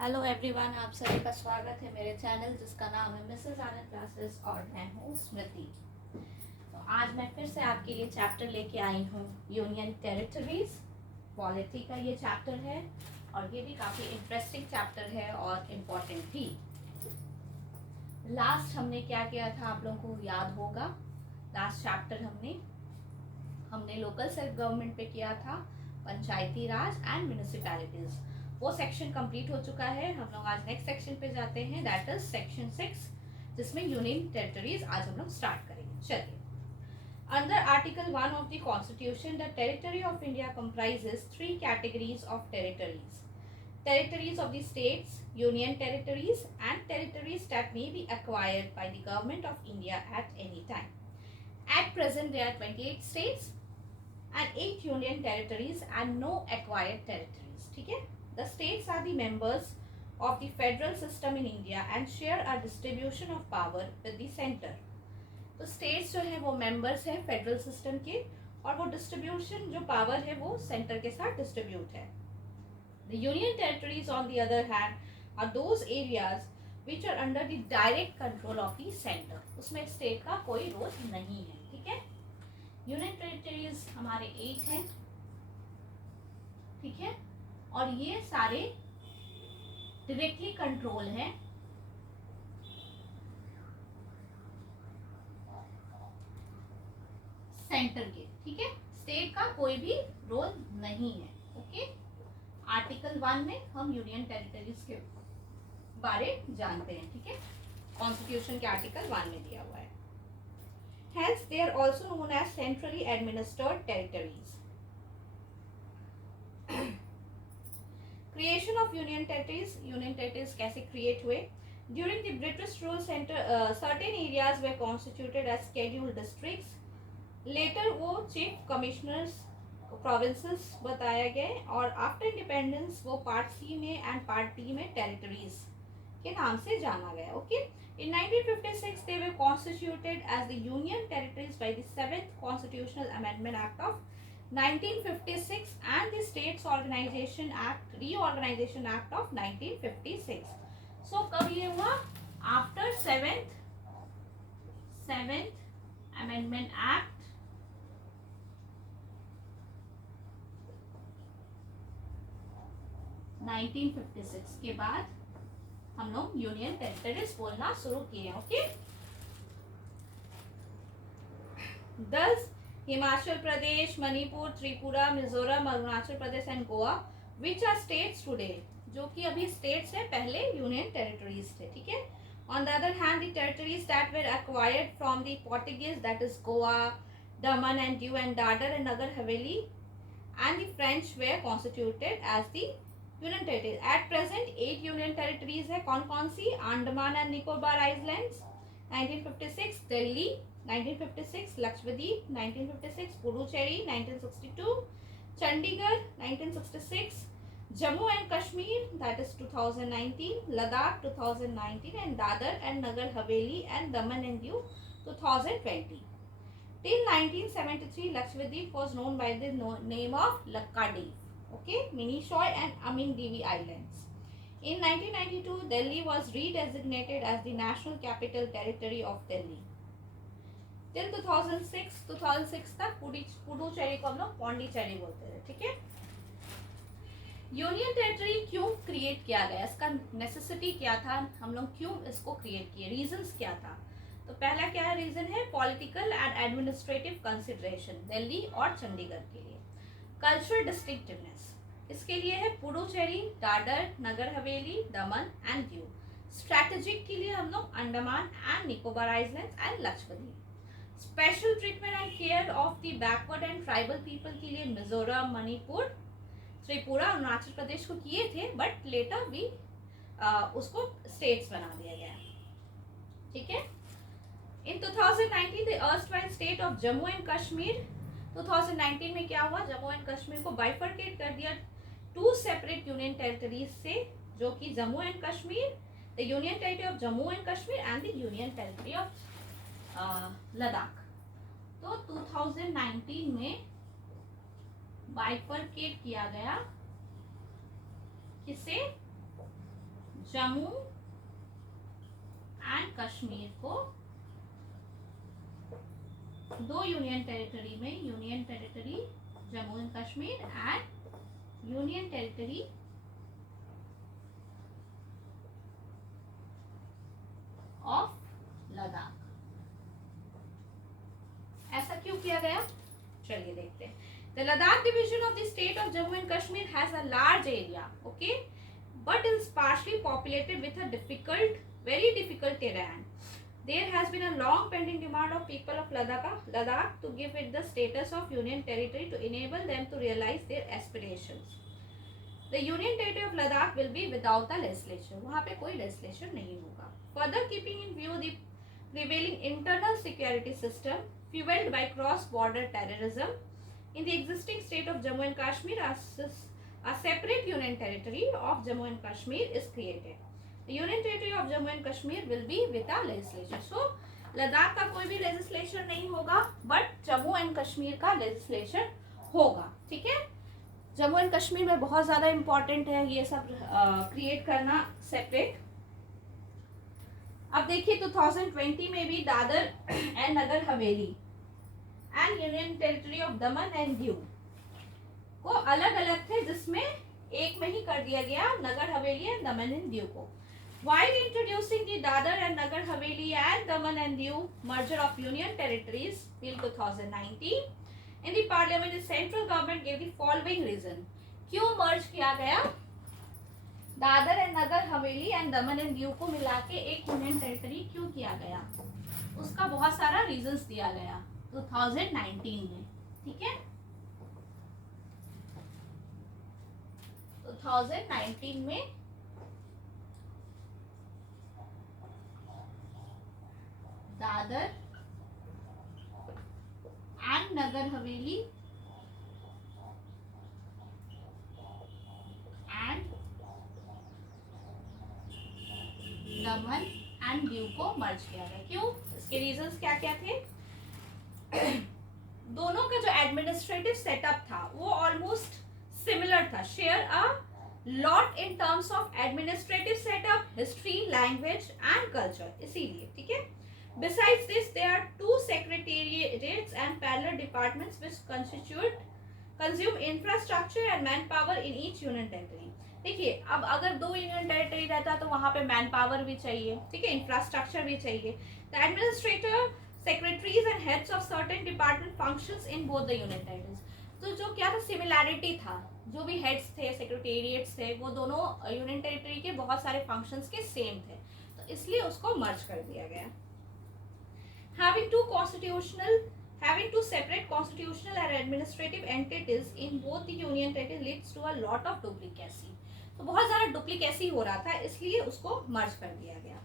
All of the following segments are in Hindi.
हेलो एवरीवन, आप सभी का स्वागत है मेरे चैनल जिसका नाम है मिसेस आनंद क्लासेस और मैं हूँ स्मृति। तो आज मैं फिर से आपके लिए चैप्टर लेके आई हूँ यूनियन टेरिटरीज। पॉलिटी का ये चैप्टर है और ये भी काफ़ी इंटरेस्टिंग चैप्टर है और इम्पोर्टेंट भी। लास्ट हमने क्या किया था आप लोगों को याद होगा। लास्ट चैप्टर हमने लोकल सेल्फ गवर्नमेंट पे किया था, पंचायती राज एंड म्यूनिसिपैलिटीज। वो सेक्शन कंप्लीट हो चुका है। हम लोग आज नेक्स्ट सेक्शन पे जाते हैं, दैट इज सेक्शन 6, जिसमें यूनियन टेरिटरीज आज हम लोग स्टार्ट करेंगे। चलिए, under article 1 of the constitution the territory of India comprises 3 categories of territories: territories of the states, union territories, and territories that may be acquired by the government of India at any time. At present, there are 28 states and 8 union territories and no acquired territories. ठीक है? The states are the members of the federal system in India and share a distribution of power with the center. तो states जो है वो members हैं federal system के, और वो distribution जो power है वो center के साथ distribute है. The union territories, on the other hand, are those areas which are under the direct control of the center. उसमें state का कोई रोल नहीं है. ठीक है? यूनियन टेरिटरीज हमारे 8 हैं. ठीक है? और ये सारे डायरेक्टली कंट्रोल हैं सेंटर के. ठीक है? स्टेट का कोई भी रोल नहीं है. ओके? आर्टिकल 1 में हम यूनियन टेरिटरीज के बारे जानते हैं. ठीक है? कॉन्स्टिट्यूशन के आर्टिकल 1 में दिया हुआ है. Hence, they are also known as centrally administered territories. Creation of union territories. Union territories कैसे create हुए? During the British rule, certain areas were constituted as scheduled districts. Later वो chief commissioners provinces बताया गए, और आफ्टर इंडिपेंडेंस वो पार्ट सी में एंड पार्ट डी में टेरिटरीज के नाम से जाना गया. Okay? In 1956, they were constituted as the Union Territories by the 7th Constitutional Amendment Act of 1956 and the States Organization Act, Reorganization Act of 1956. So, कब ये हुआ? After 7th Amendment Act 1956 के बाद हम लोग यूनियन टेरिटरीज बोलना शुरू किए. Okay? 10 Himachal Pradesh, Manipur, Tripura, Mizoram, Arunachal Pradesh and Goa which are states today, जो कि अभी स्टेट्स है, पहले यूनियन टेरिटरीज थे. ठीक है? On the other hand the territories that were acquired from the Portuguese, that is Goa, Daman and Diu and Dadra and Nagar Haveli, and the French were constituted as the union territories. At present 8 union territories है. कौन कौन सी? Andaman and Nicobar islands 1956, Delhi 1956, Lakshadweep 1956, Puducherry 1962, Chandigarh 1966, Jammu and Kashmir that is 2019, Ladakh 2019 and Dadra and Nagar Haveli and Daman and Diu 2020. Till 1973, Lakshadweep was known by the name of Lakshadweep. Okay, Minishoy and Amin Devi Islands. In 1992, Delhi was redesignated as the National Capital Territory of Delhi. Till 2006 तक पुडुचेरी को हम लोग पौंडीचेरी बोलते थे. ठीक है? यूनियन टेरिटरी क्यों क्रिएट किया गया? इसका नेसेसिटी क्या था? हम लोग क्यों इसको क्रिएट किए? रीजंस क्या था? तो पहला क्या है रीजन है? Political and administrative consideration, Delhi और चंडीगढ़ के लिए. कल्चरल डिस्टिंक्टिवनेस, इसके लिए है पुडुचेरी, दादर, नगर हवेली, दमन एंड दीव. स्ट्रैटेजिक के लिए हम लोग Andaman and Nicobar islands and Lakshadweep. Special treatment and care of the backward and tribal people के लिए मिजोरम, मणिपुर, त्रिपुरा, अरुणाचल प्रदेश को किए थे, बट लेटर भी उसको स्टेट्स बना दिया गया. ठीक है? In 2019, the erstwhile state of Jammu and Kashmir, 2019 में क्या हुआ? जम्मू एंड कश्मीर को बाइफरकेट कर दिया 2 सेपरेट यूनियन टेरिटरीज से, जो कि Jammu and Kashmir, the union territory of Jammu and Kashmir and the union territory of Ladakh. तो 2019 में बाइफरकेट किया गया. किसे? जम्मू एंड कश्मीर को दो यूनियन टेरिटरी में, union territory Jammu and Kashmir and union territory of Ladakh. ऐसा क्यों किया गया, चलिए देखते हैं। The Ladakh division of the state of Jammu and Kashmir has a large area, okay, but is partially populated with a very difficult terrain. There has been a long pending demand of people of Ladakh to give it the status of union territory to enable them to realize their aspirations. The union territory of Ladakh will be without a legislation. वहाँ पे कोई legislation नहीं होगा. Further, keeping in view the prevailing internal security system fueled by cross-border terrorism, in the existing state of Jammu and Kashmir, a separate union territory of Jammu and Kashmir is created. The union territory of Jammu and Kashmir will be with a legislation. So, Ladakh का कोई भी legislation नहीं होगा, but जम्मू एंड कश्मीर का legislation होगा, ठीक है। जम्मू एंड कश्मीर में बहुत ज़्यादा इम्पॉर्टेंट है ये सब क्रिएट करना सेपरेट। अब देखिए 2020 में भी Dadar and Nagar Haveli and union territory of Daman and Diu को अलग अलग थे, जिसमें एक में ही कर दिया गया नगर Haveli and Daman and Diu को। While introducing the Dadar and Nagar Haveli and Daman and Diu merger of union territories till 2019, in the parliament the central government gave the following reason. क्यों मर्ज किया गया? Dadar and Nagar Haveli and Daman and Diu को मिला के एक यूनियन टेरिटरी क्यों किया गया, उसका बहुत सारा रीजंस दिया गया 2019 में, ठीक है। 2019 में Dadar and Nagar Haveli and Daman and Diu को मर्ज किया गया। क्यों? इसके रीजंस क्या क्या थे? दोनों का जो एडमिनिस्ट्रेटिव सेटअप था वो ऑलमोस्ट सिमिलर था, share a lot in terms of administrative setup, history, language and culture, इसीलिए, ठीक है। Besides this, there are two secretariats and parallel departments which consume infrastructure and manpower in each union territory. देखिए, अब अगर दो यूनियन टेरिटरी रहता तो वहाँ पे मैन पावर भी चाहिए, ठीक है, इंफ्रास्ट्रक्चर भी चाहिए। The administrator, secretaries and heads of certain department functions in both the union territories. तो जो क्या था, सिमिलैरिटी था, जो भी हेड्स थे, सेक्रेटेरिएट्स थे, वो दोनों यूनियन टेरिटरी के बहुत सारे फंक्शंस के सेम थे, तो इसलिए उसको मर्ज कर दिया गया। Having two separate constitutional and administrative entities in both the union territories leads to a lot of duplicacy. तो बहुत ज़्यादा duplicacy हो रहा था, इसलिए उसको merge कर दिया गया।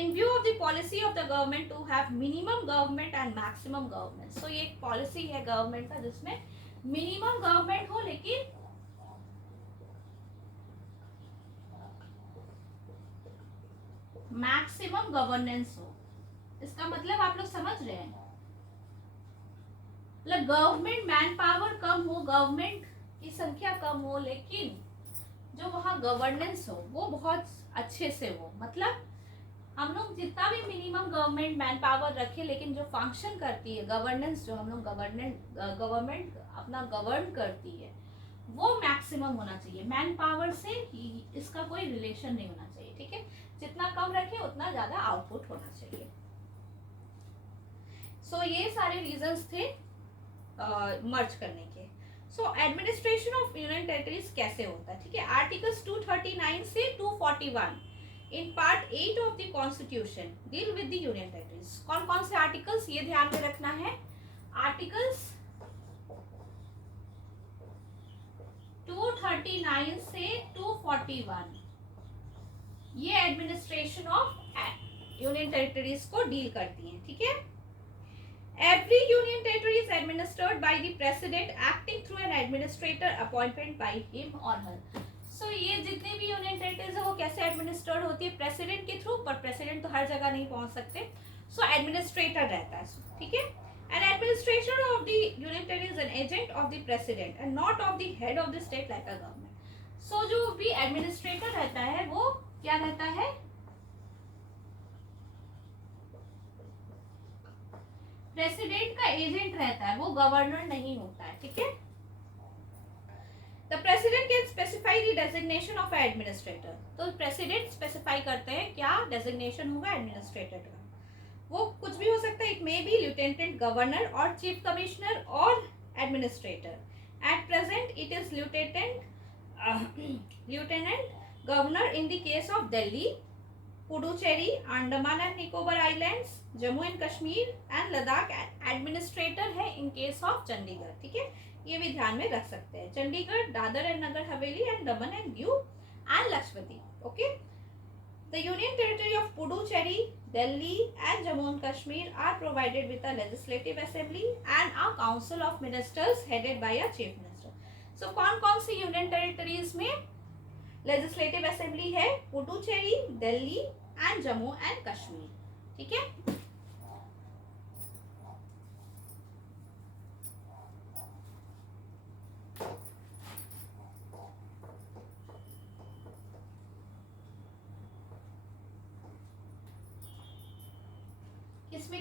In view of the policy of the government to have minimum government and maximum government, so ये एक policy है government का जिसमें minimum government हो लेकिन maximum governance हो। इसका मतलब आप लोग समझ रहे हैं, मतलब गवर्नमेंट मैन पावर कम हो, गवर्नमेंट की संख्या कम हो, लेकिन जो वहाँ गवर्नेंस हो वो बहुत अच्छे से हो। मतलब हम लोग जितना भी मिनिमम गवर्नमेंट मैन पावर रखे, लेकिन जो फंक्शन करती है गवर्नेंस, जो हम लोग गवर्नमेंट अपना गवर्न करती है वो मैक्सिमम होना चाहिए। मैन पावर से इसका कोई रिलेशन नहीं होना चाहिए, ठीक है। जितना कम रखे उतना ज़्यादा आउटपुट होना चाहिए। सो ये सारे रीजंस थे मर्ज करने के। So administration of union territories कैसे होता है, ठीक है। आर्टिकल्स 239 से 241 in part 8 of the constitution deal with the union territories. कौन कौन से आर्टिकल्स, ये ध्यान में रखना है। आर्टिकल्स 239 से 241 ये एडमिनिस्ट्रेशन ऑफ यूनियन टेरिटरीज को डील करती हैं, ठीक है। Every union territory is administered by the president acting through an administrator appointed by him or her. So ये जितनी भी यूनियन टेरिटरीज है वो कैसे एडमिनिस्टर्ड होती है, प्रेसिडेंट के थ्रू, पर प्रेसिडेंट तो हर जगह नहीं पहुंच सकते, सो एडमिनिस्ट्रेटर रहता है, ठीक है। An administrator of the union territory is an agent of the president and not of the head of the state like a government. So जो भी एडमिनिस्ट्रेटर रहता है वो क्या रहता प्रेसिडेंट का एजेंट रहता है, वो गवर्नर नहीं होता है, ठीक है। The president can specify the designation of administrator, तो प्रेसिडेंट स्पेसिफाई करते हैं क्या डेजिग्नेशन होगा एडमिनिस्ट्रेटर का। वो कुछ भी हो सकता है, it may be lieutenant governor और चीफ कमिश्नर और administrator. At present it is lieutenant governor in the case of Delhi, Puducherry, Andaman and Nicobar Islands, Jammu and Kashmir and Ladakh administrator है in case of चंडीगढ़, ठीक है। ये भी ध्यान में रख सकते हैं, Chandigarh, Dadar and Nagar Haveli and Daman and Diu and Lakshadweep, okay. The union territory of Puducherry, Delhi and Jammu and Kashmir are provided with a legislative assembly and a council of ministers headed by a chief minister. So कौन कौन सी यूनियन टेरिटरीज में लेजिस्लेटिव असेंबली है? पुडुचेरी, दिल्ली एंड जम्मू एंड कश्मीर, ठीक है।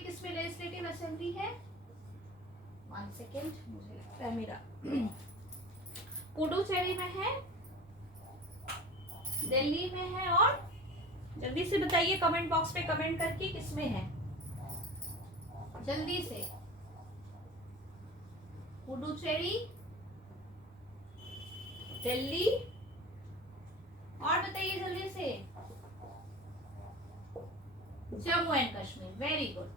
किसमें लेजिस्लेटिव असेंबली है? 1 सेकेंड, मुझे लगता है मेरा पुडुचेरी में है, दिल्ली में है, और जल्दी से बताइए कमेंट बॉक्स पे कमेंट करके किसमें है, जल्दी से। पुडुचेरी, दिल्ली, और बताइए जल्दी से, Jammu and Kashmir. Very good.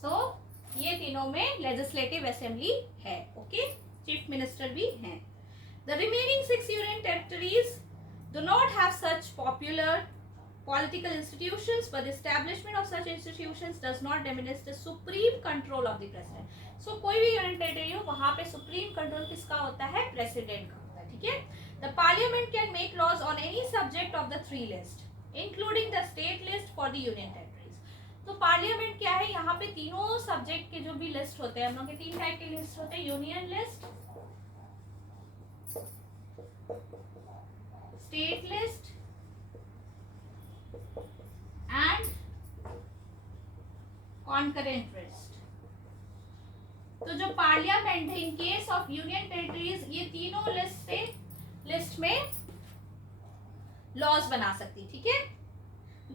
So ये तीनों में लेजिस्लेटिव असेंबली है, ओके। चीफ मिनिस्टर भी हैं। The remaining 6 union territories do not have such popular political institutions, but the establishment of such institutions does not diminish the supreme control of the president. So कोई भी यूनियन टेरिटरी हो वहाँ पे सुप्रीम कंट्रोल किसका होता है? प्रेसिडेंट का होता है, ठीक है। The parliament can make laws on any subject of the 3 list, including the state list for the union territories. तो पार्लियामेंट क्या है? यहाँ पे तीनों सब्जेक्ट के जो भी लिस्ट होते हैं, हम लोग के 3 टाइप के लिस्ट होते हैं, union list, state list and concurrent list. तो जो पार्लियामेंट है in case of union territories, ये तीनों लिस्ट में लॉज बना सकती, ठीक है।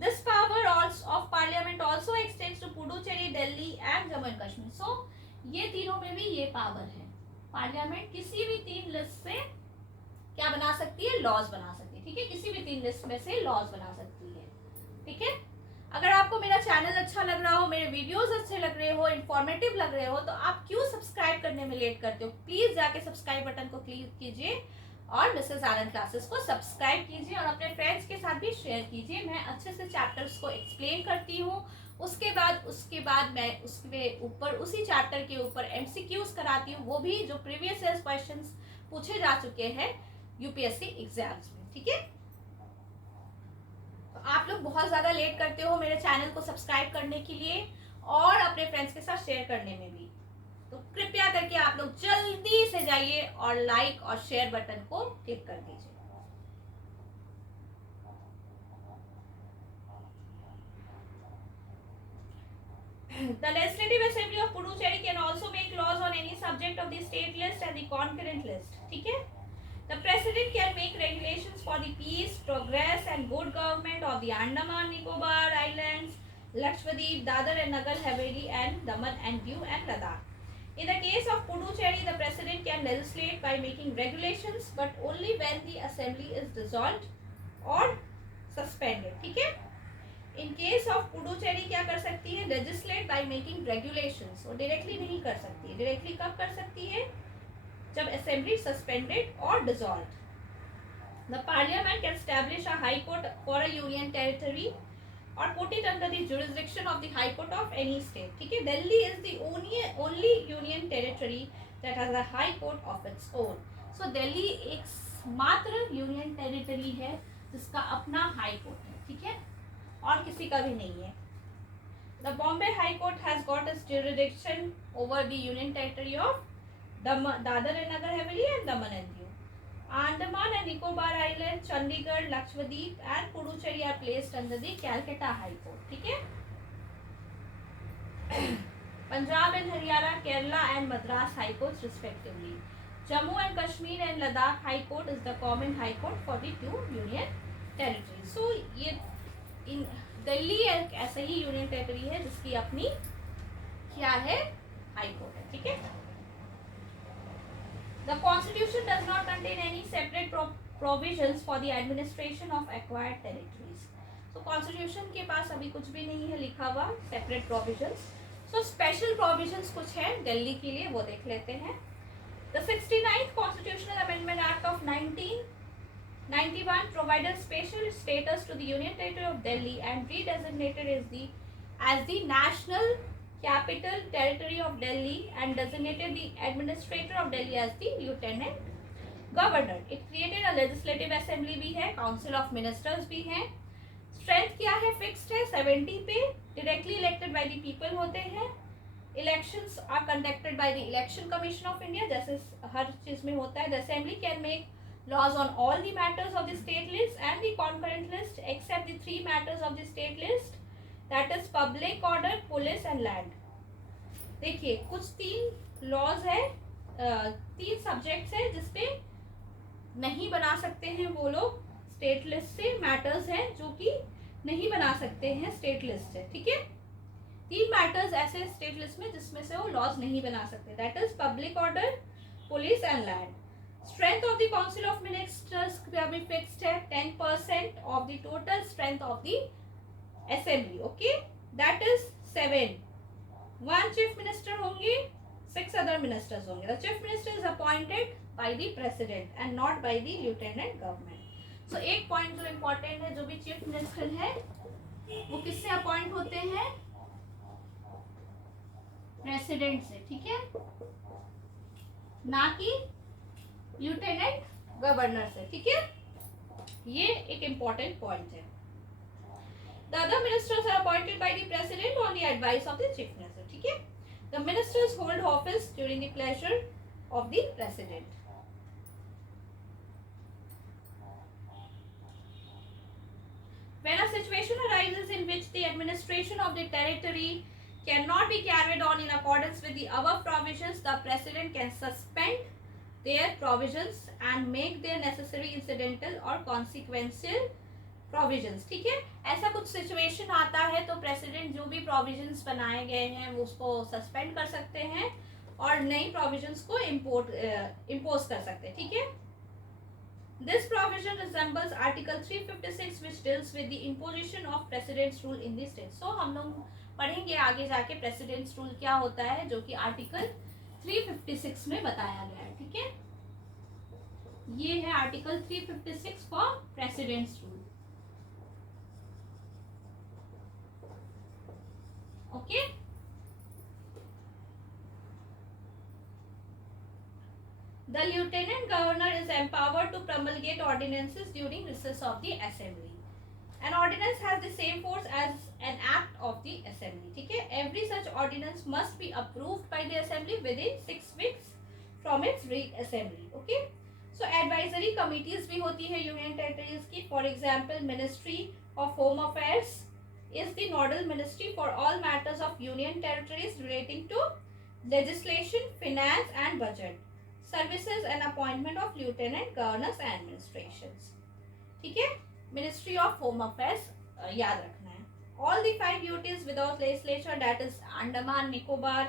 This power of parliament also extends to Puducherry, Delhi and Jammu and Kashmir. So ये तीनों में भी ये पावर है, पार्लियामेंट किसी भी 3 लिस्ट से क्या बना सकती है? लॉज बना सकती है, ठीक है। किसी भी 3 लिस्ट में से लॉज बना सकती है, ठीक है। अगर आपको मेरा चैनल अच्छा लग रहा हो, मेरे वीडियोस अच्छे लग रहे हो, इंफॉर्मेटिव लग रहे हो, तो आप क्यों सब्सक्राइब करने में लेट करते हो? प्लीज जाके सब्सक्राइब बटन को क्लिक कीजिए और मिसेस आनंद क्लासेस को सब्सक्राइब कीजिए और अपने फ्रेंड्स के साथ भी शेयर कीजिए। मैं अच्छे से चैप्टर्स को एक्सप्लेन करती हूँ। उसके बाद मैं उसके ऊपर, उसी चैप्टर के ऊपर एमसीक्यूज कराती हूँ, वो भी जो प्रीवियस ईयर क्वेश्चंस पूछे जा चुके हैं यूपीएससी एग्जाम्स में, ठीक है। तो आप लोग बहुत ज़्यादा लेट करते हो मेरे चैनल को सब्सक्राइब करने के लिए और अपने फ्रेंड्स के साथ शेयर करने में भी, तो कृपया करके आप लोग जल्दी से जाइए और लाइक और शेयर बटन को क्लिक कर दीजिए। The Legislative Assembly of Puducherry can also make laws on any subject of the state list and the concurrent list, ठीक है। The President can make regulations for the peace, progress and good government of the Andaman Nicobar Islands, Lakshadweep, Dadar and Nagar Haveli and Daman and Diu and Ladakh. In the case of Puducherry, the President can legislate by making regulations, but only when the assembly is dissolved or suspended, ठीक है। In case of Puducherry क्या कर सकती है? Legislate by making regulations, वो directly नहीं कर सकती है। Directly कब कर सकती है? जब assembly suspended or dissolved. The Parliament can establish a high court for a union territory or put it under the jurisdiction of the High Court of any state, ठीक है। Delhi is the only union territory that has a High Court of its own. So Delhi एकमात्र union territory है जिसका अपना High Court है, ठीक है, और किसी का भी नहीं है। The Bombay High Court has got its jurisdiction over the union territory of Dadar and Nagar Haveli and Daman and Diu. Andaman and Nicobar Island, Chandigarh, Lakshadweep and Puducherry are placed under the Calcutta High Court. ठीक है. Punjab and Haryana, Kerala and Madras High Courts respectively. Jammu and Kashmir and Ladakh High Court is the common High Court for the two union territories. So ये in दिल्ली एक ऐसा ही यूनियन टेरिटरी है जिसकी अपनी क्या है, हाई कोर्ट है. ठीक है. The Constitution does not contain any separate provisions for the administration of acquired territories. So Constitution के पास अभी कुछ भी नहीं है लिखा हुआ separate provisions. So special provisions कुछ है दिल्ली के लिए, वो देख लेते हैं. The 69th Constitutional Amendment Act of 1991 provided special status to the Union Territory of Delhi and redesignated as the National Capital Territory of Delhi and designated the Administrator of Delhi as the Lieutenant Governor. It created a Legislative Assembly भी है, Council of Ministers भी है. Strength क्या है, fixed है 70 पे. Directly elected by the people होते हैं. Elections are conducted by the Election Commission of India, जैसे हर चीज में होता है. The Assembly can make laws on all the matters of the state list and the concurrent list except the three matters of the state list, that is public order, police and land. देखिए कुछ 3 लॉज है, 3 सब्जेक्ट्स है जिसपे नहीं बना सकते हैं वो लोग स्टेट लिस्ट से. मैटर्स हैं जो कि नहीं बना सकते हैं स्टेट लिस्ट से. ठीक है. 3 मैटर्स ऐसे स्टेट लिस्ट में जिसमें से वो लॉज नहीं बना सकते, that is public order, police and land. Strength of the Council of Ministers का भी फिक्स्ड है 10% of the total strength of the Assembly. Okay, that is 7. 1 chief minister होंगे, 6 other ministers होंगे. The chief minister is appointed by the president and not by the lieutenant government. So एक पॉइंट जो इम्पोर्टेंट है, जो भी चीफ मिनिस्टर है वो किससे अपॉइंट होते हैं, प्रेसिडेंट से. ठीक है, ना कि लिeutenant गवर्नर से. ठीक है, ये एक इम्पोर्टेंट पॉइंट है. The other ministers are appointed by the president on the advice of the chief minister. ठीक है. The ministers hold office during the pleasure of the president. When a situation arises in which the administration of the territory cannot be carried on in accordance with the above provisions, the president can suspend their provisions and make their necessary incidental or consequential provisions. ठीक है. ऐसा कुछ सिचुएशन आता है तो प्रेसिडेंट जो भी प्रोविजंस बनाए गए हैं वो उसको सस्पेंड कर सकते हैं और नई प्रोविजंस को इम्पोज कर सकते हैं. ठीक है. This provision resembles Article 356 which deals with the imposition of President's rule in the state. So हम लोग पढ़ेंगे आगे जाके President's rule क्या होता है, जो कि आर्टिकल 356 में बताया गया है. ठीक है, ये है article 356 for President's rule. Okay. The lieutenant governor is empowered to promulgate ordinances during recess of the assembly. An ordinance has the same force as an act of the assembly. ठीक है. Every such ordinance must be approved by the assembly within 6 weeks from its re-assembly. Okay. So advisory committees भी होती है union territories की. For example, Ministry of Home Affairs is the nodal ministry for all matters of union territories relating to legislation, finance and budget, services and appointment of lieutenant governors and administrations. ठीक है. Ministry of Home Affairs याद रखना है. All the 5 UTs without legislature, that is Andaman, Nicobar,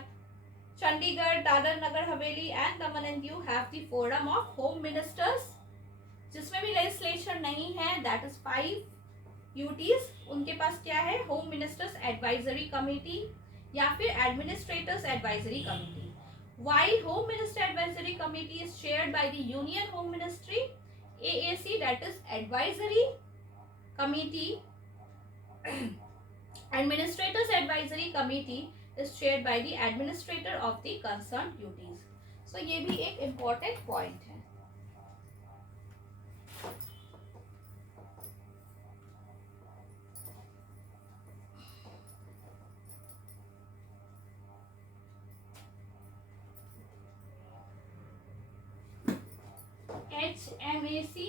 Chandigarh, Dadar, Nagar Haveli and Daman and Diu have the forum of home ministers. जिसमें भी legislature नहीं है, that is 5 UTs, उनके पास क्या है, होम मिनिस्टर्स एडवाइजरी कमेटी या फिर administrators advisory committee. While Home Minister Advisory Committee is chaired by the Union Home Ministry, AAC, that is Advisory Committee, Administrators Advisory Committee is chaired by the Administrator of the concerned UTs. So ये भी एक important point है. H HMAC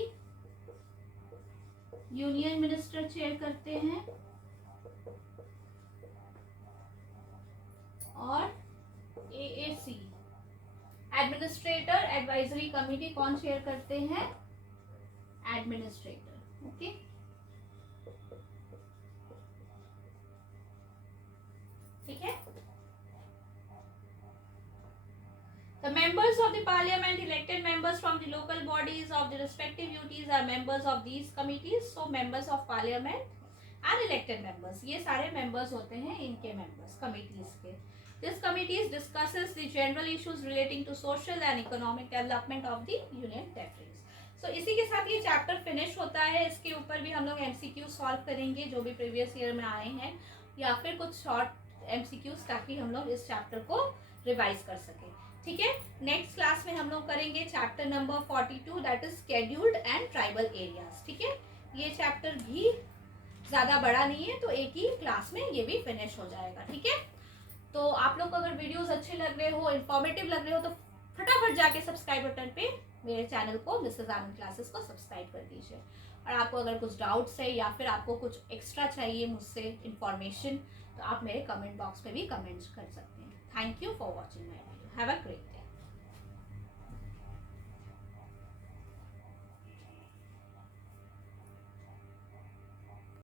union minister chair करते हैं, और AAC एडमिनिस्ट्रेटर एडवाइजरी कमेटी कौन चेयर करते हैं? एडमिनिस्ट्रेटर। ओके, ठीक है। The members of the parliament, elected members from the local bodies of the respective duties are members of these committees. So members of parliament and elected members, ये सारे members होते हैं इनके members committees के। This committees discusses the general issues relating to social and economic development of the union territories. So इसी के साथ ये chapter finish होता है। इसके ऊपर भी हम लोग MCQ solve करेंगे जो भी previous year में आए हैं, या फिर कुछ short MCQs, ताकि हम लोग इस chapter को revise कर सकें। ठीक है, नेक्स्ट क्लास में हम लोग करेंगे chapter number 42, that is scheduled and tribal areas. ठीक है, ये चैप्टर भी ज़्यादा बड़ा नहीं है, तो एक ही क्लास में ये भी फिनिश हो जाएगा। ठीक है, तो आप लोग को अगर वीडियोस अच्छे लग रहे हो, इन्फॉर्मेटिव लग रहे हो, तो फटाफट जाके सब्सक्राइब बटन पे मेरे चैनल को मिसेस आनंद क्लासेस को सब्सक्राइब कर दीजिए। और आपको अगर कुछ डाउट्स है या फिर आपको कुछ एक्स्ट्रा चाहिए मुझसे इंफॉर्मेशन, तो आप मेरे कमेंट बॉक्स पे भी कमेंट्स कर सकते हैं। Thank you for watching my video. Have a great day.